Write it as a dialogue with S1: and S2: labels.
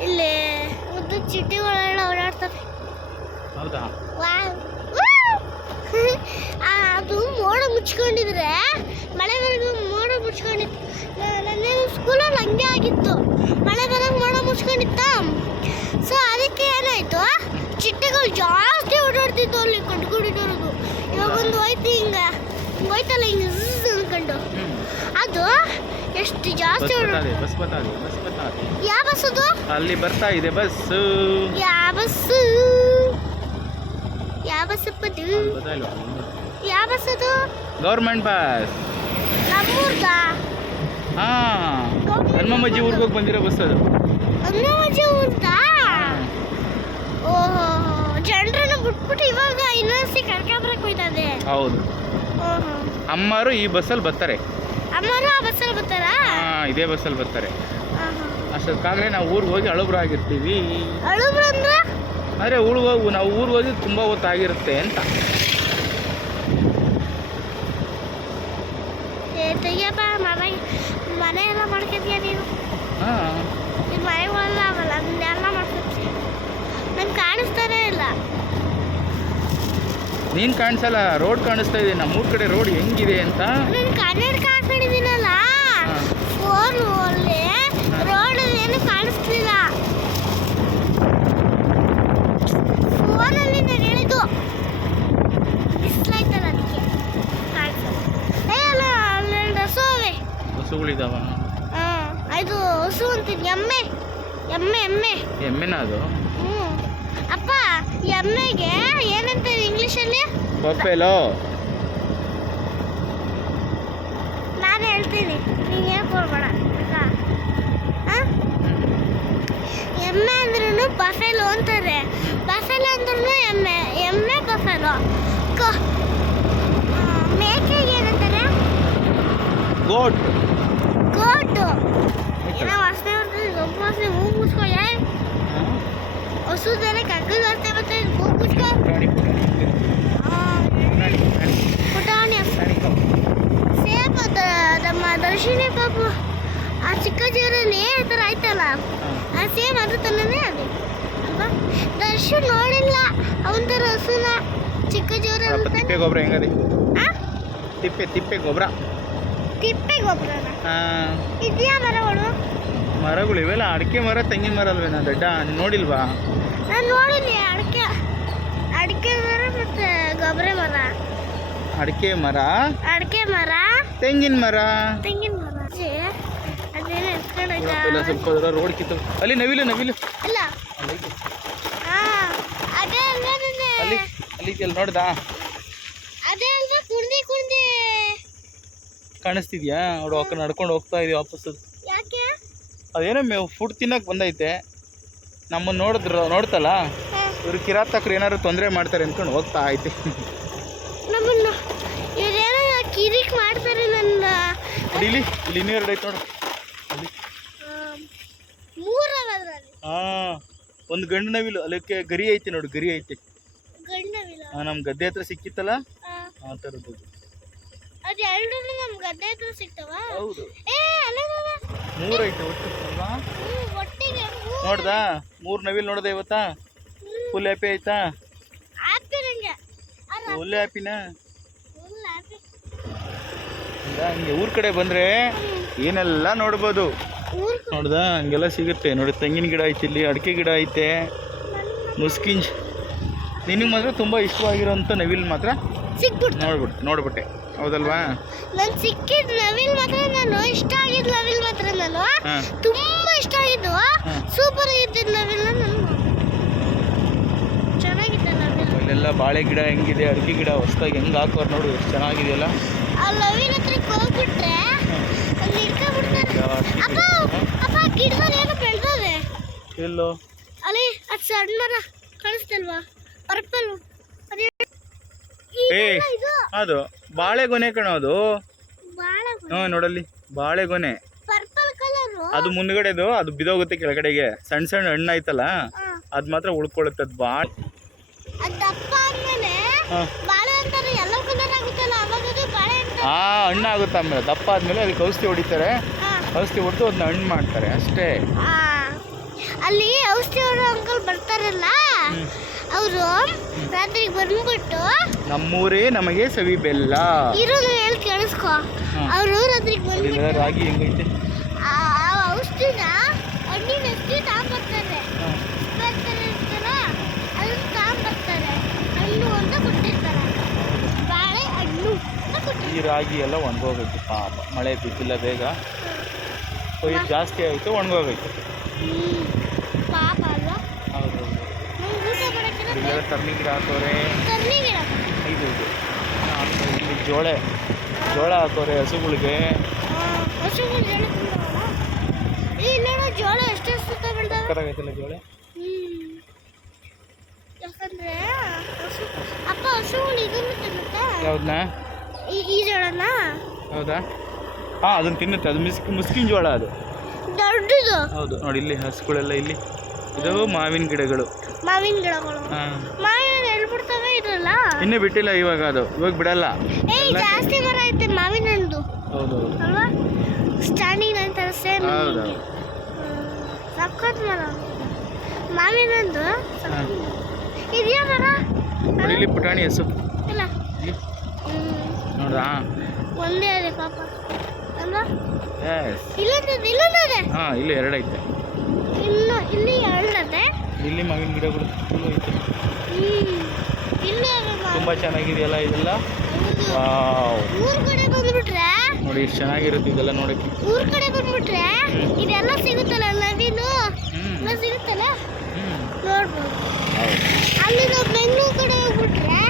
S1: ಇಲ್ಲಿ ಚಿಟ್ಟಿಗಳೆಲ್ಲ ಓಡಾಡ್ತವೆ
S2: ಹೌದಾ?
S1: ವಾವ್. ಅದು ಮೋಡ ಮುಚ್ಕೊಂಡಿದ್ರೆ ಮಳೆ ಬರೋದು ಮೋಡ ಮುಚ್ಕೊಂಡಿತ್ತು. ನನ್ನ ಸ್ಕೂಲಲ್ಲಿ ಹಂಗೆ ಆಗಿತ್ತು. ಮಳೆ ಬರೋದು ಮೋಡ ಮುಚ್ಕೊಂಡಿತ್ತ? ಸೊ ಅದಕ್ಕೆ ಏನಾಯ್ತು? ಚಿಟ್ಟೆಗಳು ಜಾಸ್ತಿ ಓಡಾಡ್ತಿತ್ತು ಅಲ್ಲಿ ಕಟ್ಕೊಂಡಿರೋದು ಇವಾಗ ಒಂದು ಹೋಯ್ತು ಹಿಂಗ. ಹೋಯ್ತಲ್ಲ ಹಿಂಗೆ ಅನ್ಕೊಂಡು. ಎಷ್ಟು
S2: ಬಸ್
S1: ಜಾಸ್ತಿ
S2: ಬತ್ತಾದೆ ಬಸ್ ಬತ್ತಾದೆ ಬಸ್ ಬತ್ತಾದೆ
S1: ಯಾವ ಬಸ್ ಅದು
S2: ಅಲ್ಲಿ ಬರ್ತಾ ಇದೆ ಬಸ್
S1: ಯಾವ ಬಸ್ ಯಾವ ಬಸ್ ಅದು ಯಾವ ಬಸ್ ಅದು
S2: ಗೌರ್ಮೆಂಟ್ ಬಸ್.
S1: ನಮ್ಮೂರ್ದ?
S2: ಹಾ ಹನುಮಜ್ಜಿ ಊರಿಗೆ ಹೋಗಿ ಬಂದಿರೋ ಬಸ್ ಅದು.
S1: ಅಮ್ಮಜ್ಜಿ ಊರ್ದ? ಓಹೋ ಜನರನ್ನು ಬಿಟ್ಬಿಟ್ಟು ಇವಾಗ ಇನ್ನೊಂದ್ಸಿ ಕರ್ಕೊಂಬರಕ್ ಹೋಯ್ತದೆ
S2: ಹೌದು.
S1: ಓಹೋ.
S2: ಅಮ್ಮರು ಈ ಬಸ್ಸಲ್ಲಿ ಬರ್ತಾರೆ.
S1: ಬಸ್ಸಲ್ಲಿ ಬರ್ತಾರಾ?
S2: ಇದೇ ಬಸ್ಸಲ್ಲಿ ಬರ್ತಾರೆ.
S1: ಆಹಾ.
S2: ಅಷ್ಟೊತ್ತಾಗಲೇ ನಾವು ಊರಿಗೆ ಹೋಗಿ ಅಳುಬ್ರ ಆಗಿರ್ತೀವಿ.
S1: ಅಳುಬ್ರು ಅಂದ್ರೆ?
S2: ಆದರೆ ಊರು ಹೋಗು ನಾವು ಊರಿಗೆ ಹೋಗಿ ತುಂಬ ಹೊತ್ತಾಗಿರುತ್ತೆ ಅಂತ.
S1: ತೆಗಿಯಪ್ಪ ಮನೆ ಮನೆ ಎಲ್ಲ ಮಾಡ್ಕೊತೀಯ ನೀನು?
S2: ಹಾಂ. ನೀನು ಕಾಣಿಸಲ್ಲ ರೋಡ್ ಕಾಣಿಸ್ತಾ ಇದೆ ನಮ್ಮೂರ ಕಡೆ ರೋಡ್ ಹೆಂಗಿದೆ ಅಂತ.
S1: ಹಸು ಅಂತೀನಿ. ಎಮ್ಮೆ ಎಮ್ಮೆ ಎಮ್ಮೆ.
S2: ಎಮ್ಮೆನಾ ಅದು?
S1: ಎಮ್ಮೆಗೆ ಏನಂತಾರೆ ಇಂಗ್ಲೀಷಲ್ಲಿ?
S2: ಬಫೆಲೋ.
S1: ನಾನು ಹೇಳ್ತೀನಿ ನೀನು ಹೇಳ್ಕೊಡ್ಬೇಡ ಎಮ್ಮೆ ಅಂದ್ರೂ ಬಫೆಲೋ ಅಂತಾರೆ. ಬಫೆಲೋ ಅಂದ್ರೂ ಎಮ್ಮೆ ಎಮ್ಮೆ ಬಫೆಲೋ. ಮೇಕೆಗೆ ಏನಂತಾರೆ?
S2: ಗೋಟ್.
S1: ಗೋಟು. ಏನೋ ವಾಸನೆ ಬರ್ತದೆ ಗೊಬ್ಬ ವಾಸನೆ ಹಸು ಮುಚ್ಕೋ
S2: ಪ್ರಾಣಿ
S1: ಆ,
S2: ಪ್ರಾಣಿ ಪ್ರಾಣಿ
S1: ಪುಟಾಣಿ
S2: ಪ್ರಾಣಿ
S1: ನಮ್ಮ ದರ್ಶಿನಿ ಪಾಪು ಆ ಚಿಕ್ಕ ಜೀವನೇ ಆ ಥರ ಆಯ್ತಲ್ಲ? ಆ ಸೇಮ್ ಅದ್ರ ತನನೇ ಅದೇ ಅಲ್ವಾ? ದರ್ಶನ್ ನೋಡಿಲ್ಲ ಅವನ ಥರ ಹಸುನ. ಚಿಕ್ಕ
S2: ಸ್ವಲ್ಪ ತಿಪ್ಪೆ ಗೊಬ್ಬರ ಹೆಂಗದೆ? ತಿಪ್ಪೆ ತಿಪ್ಪೆ ಗೊಬ್ಬರ?
S1: ತಿಪ್ಪೆ ಗೊಬ್ಬರ
S2: ಹಾಂ.
S1: ಇದೆಯಾ ಮರಗಳು?
S2: ಮರಗಳು ಇವೆಲ್ಲ ಅಡಿಕೆ ಮರ ತೆಂಗಿನ ಮರ ಅಲ್ವೇನಾ ದೊಡ್ಡ? ನೋಡಿಲ್ವಾ?
S1: ನಾನು ನೋಡಿಲ್ಲ ಅಡಿಕೆ. ಅಡಿಕೆ ಮರ ಮತ್ತೆ ಗೊಬ್ಬರ ಮರ.
S2: ಅಡಿಕೆ ಮರ?
S1: ಅಡಿಕೆ ಮರ.
S2: ತೆಂಗಿನ ಮರ?
S1: ತೆಂಗಿನ ಮರ. ಅದೇನೋ
S2: ಸ್ವಲ್ಪ ರೋಡ್ ಕಿತ್ತು. ಅಲ್ಲಿ ನವಿಲು ನವಿಲು.
S1: ಇಲ್ಲ. ಅದೇ
S2: ಅಲ್ಲಿ ಅಲ್ಲಿ ಅಲ್ಲಿ ನೋಡ್ದಾ?
S1: ಅದೇ ಅಲ್ವಾ ಕುಂದಿ ಕುಂದಿ.
S2: ಕಾಣಿಸ್ತಿದ್ಯಾ? ನೋಡು ಅಕ್ಕ ನಡ್ಕೊಂಡು ಹೋಗ್ತಾ ಇದೀವಿ ವಾಪಸ್
S1: ಯಾಕೆ?
S2: ಅದೇನೋ ಮೇವು ಫುಡ್ ತಿನ್ನಕ್ ಬಂದೈತೆ. ನಮ್ಮನ್ನ ನೋಡಿದ್ರು ನೋಡ್ತಲ್ಲ?
S1: ಹಾ,
S2: ಇವ್ರು ಕಿರಾತಕ್ರು ಏನಾದ್ರು ತೊಂದರೆ ಮಾಡ್ತಾರೆ ಅಂದ್ಕೊಂಡು ಹೋಗ್ತಾ ಐತೆ
S1: ನಮ್ಮನ್ನ ಇವ್ರೇನೋ ಕಿರಿಕ್ ಮಾಡ್ತಾರೆ ನನ್ನ
S2: ಇಲ್ಲಿ ಇಲ್ಲಿ ಇನ್ನೂ ಎರಡು ಐತೆ ನೋಡು. ಹಾಂ ಒಂದು ಗಂಡು ನವಿಲು ಅದಕ್ಕೆ ಗರಿ ಐತೆ ನೋಡು ಗರಿ ಐತೆ.
S1: ಗಂಡವಿಲ್ಲ
S2: ನಮ್ಮ ಗದ್ದೆ ಹತ್ರ ಸಿಕ್ಕಿತ್ತಲ್ಲ? ಆ. ಥರದ್ದು
S1: ಅದು ಎರಡು ನಮ್ ಗದ್ದೆ ಹತ್ರ ಸಿಗ್ತಾವ?
S2: ಹೌದು.
S1: ಏ ಅಲ್ಲ
S2: ಮೂರು ಐತೆ
S1: ಒಟ್ಟಿಗೆ
S2: ನೋಡ್ದಾ? ಮೂರು ನವಿಲು ನೋಡ್ದೆ ಇವತ್ತಾ? ಫುಲ್ ಹ್ಯಾಪಿ ಆಯ್ತಾ? ಫುಲ್ ಹ್ಯಾಪಿನಾ. ಹಂಗೆ ಊರ್ ಕಡೆ ಬಂದ್ರೆ ಏನೆಲ್ಲ ನೋಡ್ಬೋದು? ನೋಡ್ದಾ? ಹಂಗೆಲ್ಲ ಸಿಗುತ್ತೆ. ನೋಡಿ ತೆಂಗಿನ ಗಿಡ ಐತೆ ಇಲ್ಲಿ ಅಡಿಕೆ ಗಿಡ ಐತೆ. ಮುಸ್ಕಿಂಜ್ ನಿನಗೆ ಮಾತ್ರ ತುಂಬ ಇಷ್ಟವಾಗಿರೋಂಥ ನವಿಲ್ ಮಾತ್ರ ನೋಡ್ಬಿಟ್ಟು ನೋಡ್ಬಿಟ್ಟೆ. ಹೌದಲ್ವಾ?
S1: ನನ್ ಸಿಕ್ಕಿದ ನವಿಲ್ ಮಾತ್ರ ನಾನು ಇಷ್ಟ ಆಗಿದ್ ನವಿಲ್ ಮಾತ್ರ ನಾನು
S2: ಹಾಂ
S1: ತುಂಬಾ ಇಷ್ಟ ಆಗಿದ್ದು
S2: ಹಾ.
S1: ಸೂಪರ್ ಆಗಿದ್ದ ನವಿಲ್ ನಾನು ಚೆನ್ನಾಗಿದ್ದ
S2: ಇಲ್ಲೆಲ್ಲ ಬಾಳೆ ಗಿಡ ಹೆಂಗಿದೆ ಅಡಿಕೆ ಗಿಡ ಹೊಸ್ದಾಗಿ ಹೆಂಗೆ ಹಾಕೋರು ನೋಡು ಎಷ್ಟು ಚೆನ್ನಾಗಿದೆಯಲ್ಲ. ಎಲ್ಲೋ?
S1: ಅಲ್ಲಿ ಅದು ಸಣ್ಣ ಮರ ಕಾಣಿಸ್ತಲ್ವಾ ಪರ್ಪಲ್
S2: ಏ ಅದು ಬಾಳೆಗೊನೆ ಕಣೋ ಅದು.
S1: ಬಾಳ
S2: ಹ್ಞೂ ನೋಡಲ್ಲಿ ಬಾಳೆಗೊನೆ ಅದು ಮುಂದ್ಗಡೆದು ಅದು ಬಿದೋಗುತ್ತೆ ಕೆಳಗಡೆಗೆ. ಸಣ್ಣ ಸಣ್ಣ ಹಣ್ಣು ಆಯ್ತಲ್ಲ ಅದು ಮಾತ್ರ ಉಳ್ಕೊಳ್ಳುತ್ತೆ ಅದು ಭಾಳ
S1: ಅದು ದಪ್ಪ ಆದ್ಮೇಲೆ
S2: ಹಾಂ
S1: ಬಾಳೆ ಅಂತಾರೆ ಎಲ್ಲ ಕಲರ್ ಆಗುತ್ತಲ್ಲ ಅವಾಗ ಅದು ಬಾಳೆ ಅಂತ
S2: ಆ ಹಣ್ಣು ಆಗುತ್ತೆ ಆಮೇಲೆ. ದಪ್ಪ ಆದಮೇಲೆ ಅದಕ್ಕೆ ಔಷಧಿ ಹೊಡಿತಾರೆ. ಔಷಧಿ ಹೊಡೆದು ಅದನ್ನ ಹಣ್ಣು ಮಾಡ್ತಾರೆ ಅಷ್ಟೇ.
S1: ಅಲ್ಲಿ ಔಷಧಿ ಅವರ ಅಂಕಲ್ ಬರ್ತಾರಲ್ಲ ಅವರು ರಾತ್ರಿ ಬಂದ್ಬಿಟ್ಟು
S2: ನಮ್ಮೂರೇ ನಮಗೆ ಸವಿ ಬೆಲ್ಲ
S1: ಇರೋದು ಹೇಳಿ ಕೇಳಿಸ್ಕೊ. ಅವರು ರಾತ್ರಿ ಬಂದ್ಬಿಟ್ಟು
S2: ರಾಗಿ ಹೆಂಗೈತೆ
S1: ಆ ಆ ಔಷಧಿನ ಹಣ್ಣಿನ ಅಷ್ಟೇ ತಗೊಂಬರ್ತಾರೆ
S2: ಹಾಂ
S1: ಬರ್ತಾರೆ ಇರ್ತಲ್ಲ ಅದನ್ನ ತಗೊಂಬರ್ತಾರೆ ಹಣ್ಣು ಅಂತ ಕೊಟ್ಟಿರ್ತಾರೆ ಬಾಳೆ ಹಣ್ಣು ಅಂತ
S2: ಈ
S1: ಕೊಟ್ಟಿರ್ತಾರೆ
S2: ರಾಗಿ ಎಲ್ಲ ಒಣಗೋಗೈತೆ ಪಾಪ. ಮಳೆ ಬಿದ್ದಿಲ್ಲ ಬೇಗ. ಕೊಯ್ದು ಜಾಸ್ತಿ ಆಯಿತು ಒಣಗೋಗೈತೆ. ಹೌದು. ಇಲ್ಲೆಲ್ಲ ತರ್ನಿ ಗಿಡ ಹಾಕೋರೆ. ಇದು ಇದು. ಇಲ್ಲಿ ಜೋಳ. ಜೋಳ ಹಾಕೋರೆ ಹಸುಗಳಿಗೆ. ಕರಾಗೈತಲ್ಲ ಜೋಳ
S1: ಯಾಕಂದ್ರೆ ಅಪ್ಪ ಹಸುಗಳು ಇದನ್ನು ತಿನ್ನುತ್ತಾ? ಈ ಈ ಜೋಳನ?
S2: ಹೌದಾ? ಹಾಂ ಅದನ್ನು ತಿನ್ನುತ್ತೆ. ಅದು ಮಿಸ್ ಮುಸ್ಕಿನ ಜೋಳ ಅದು.
S1: ದೊಡ್ಡದು?
S2: ಹೌದು. ನೋಡಿ ಇಲ್ಲಿ ಹಸುಗಳೆಲ್ಲ ಇಲ್ಲಿ. ಇದು ಮಾವಿನ ಗಿಡಗಳು.
S1: ಮಾವಿನ ಗಿಡಗಳು?
S2: ಹಾಂ.
S1: ಮಾವಿನ ಎಲ್ಲಿ ಬಿಡ್ತವೆ ಇರಲ್ಲ
S2: ಇನ್ನೂ ಬಿಟ್ಟಿಲ್ಲ ಇವಾಗ ಅದು. ಇವಾಗ ಬಿಡಲ್ಲ. ಏ
S1: ಜಾಸ್ತಿ ಮರ ಐತೆ ಮಾವಿನ ಹಣ್ಣು
S2: ಹೌದು.
S1: ಅಲ್ವಾ? ಸ್ಟ್ಯಾಂಡಿಂಗ್ ಅಂತ ಸೇಮ್
S2: ಹೌದು
S1: ಸಖತ್ ಮರ. ಮಾವಿನ ಹಣ್ಣು
S2: ಹಾಂ.
S1: ಇದೆಯಾ ಮರ?
S2: ಇಲ್ಲಿ ಪುಟಾಣಿ ಹಸು.
S1: ಇಲ್ಲ.
S2: ಹೌದಾ
S1: ಒಂದೇ ಅದೇ ಪಾಪ. ಅಲ್ಲ
S2: ಎಸ್
S1: ಇಲ್ಲ ಇಲ್ಲೊಂದದೆ
S2: ಹಾ ಇಲ್ಲಿ ಎರಡು ಐತೆ.
S1: ಇನ್ನು ಇಲ್ಲಿ ಎರಡದೆ
S2: ಇಲ್ಲಿ ಮಗಿನ ಗಿಡಗಳು ಫುಲ್ ಐತೆ.
S1: ತುಂಬ
S2: ತುಂಬಾ ಚೆನ್ನಾಗಿದೆಯಲ್ಲ ಇದೆಲ್ಲ? ವಾವ್.
S1: ಊರ್ ಕಡೆ ಬಂದ್ಬಿಟ್ರೆ?
S2: ನೋಡಿ ಎಷ್ಟು ಚೆನ್ನಾಗಿರುತ್ತೆ ಇದೆಲ್ಲ ನೋಡಕ್ಕೆ.
S1: ಊರ್ ಕಡೆ ಬಂದ್ಬಿಟ್ರೆ ಇದೆಲ್ಲ ಸಿಗುತ್ತಲ್ಲ ನವಿಲು ಎಲ್ಲ ಸಿಗುತ್ತಲ್ಲ? ನೋಡ್ಬೋದು. ಅಲ್ಲಿ ನಾವು ಬೆಂಗಳೂರು ಕಡೆ ಹೋಗ್ಬಿಟ್ರೆ